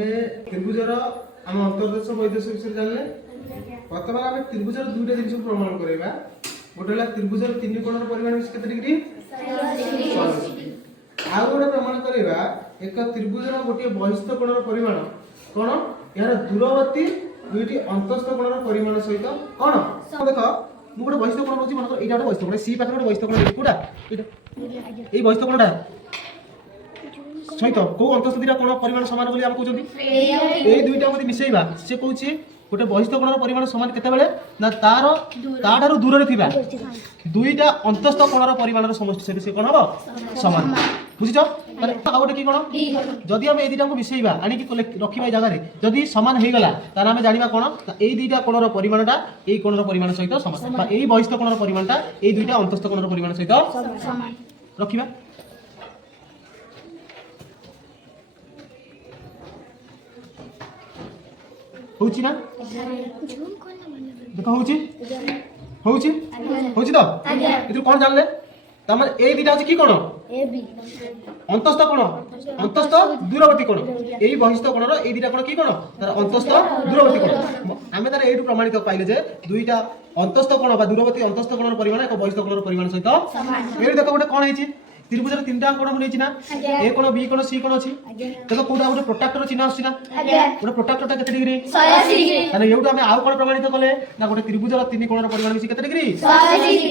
आमे त्रिभुजर आम अंतर्देश वैदेश विषय जानले वर्तमान आमे त्रिभुजर दुईटा जिनिस प्रमाण करबा गोटे होला त्रिभुजर तीन कोणर परिमाण केते डिग्री 180 डिग्री आ गोटे प्रमाण करबा एक त्रिभुजर गोटे बहिस्थ कोणर परिमाण कोन यार दूरवर्ती दुईटी अंतस्थ कोणर परिमाण सहित कोन देखो मु गोटे बहिस्थ कोण होची मानकर एटा गोटे बहिस्थ कोण सी पाखर गोटे बहिस्थ कोण कोडा एटा ए बहिस्थ कोणटा सहित को अंतस्थ दुईटा कोण परिमाण समान बोली हम कहउछंती ए दुईटा मते मिसेइबा से कहउछि गोटे बहिस्थ कोणर परिमाण समान केते बेले ना तारो दूर रे थिबा दुईटा अंतस्थ कोणर परिमाणर समष्टि सहित से कोन हबो समान बुझिछो माने आ गोटे की कोन जदि हम ए दुईटा को मिसेइबा आनी की रखिबा ए जगह रे जदि समान हे गला तार हम जानिबा कोन ए दुईटा कोणर परिमाणटा ए कोणर परिमाण सहित समान बा ए बहिस्थ कोणर परिमाणटा ए दुईटा अंतस्थ कोणर परिमाण सहित समान रखिबा होची ना देखो होची होची होची तो इतु कोन जानले तमर ए दिटा अछि की कोन A B अंतस्थ cone अंतस्थ दूरवर्ती cone AE बहिस्थ Conor ए दिटा कोन की कोन तार अंतस्थ दूरवर्ती कोन आमे तार एटु प्रमाणित पाइले जे दुईटा अंतस्थ कोन बा दूरवर्ती अंतस्थ कोनर परिमाण एक बहिस्थ कोनर परिमाण सहित एई देखो गोटे कोन हेची त्रिभुजर तीनटा कोण होनेछि ना ए कोण बी कोण सी कोण अछि देखो कोडा गोटे प्रोट्रैक्टर चिन्ह आछि ना गोटे प्रोट्रैक्टरटा केते डिग्री 180 डिग्री माने एउटा हम आउ कोण प्रमाणित कले ना गोटे त्रिभुजर तीन कोणर परिमाण मिसी केते डिग्री 180 डिग्री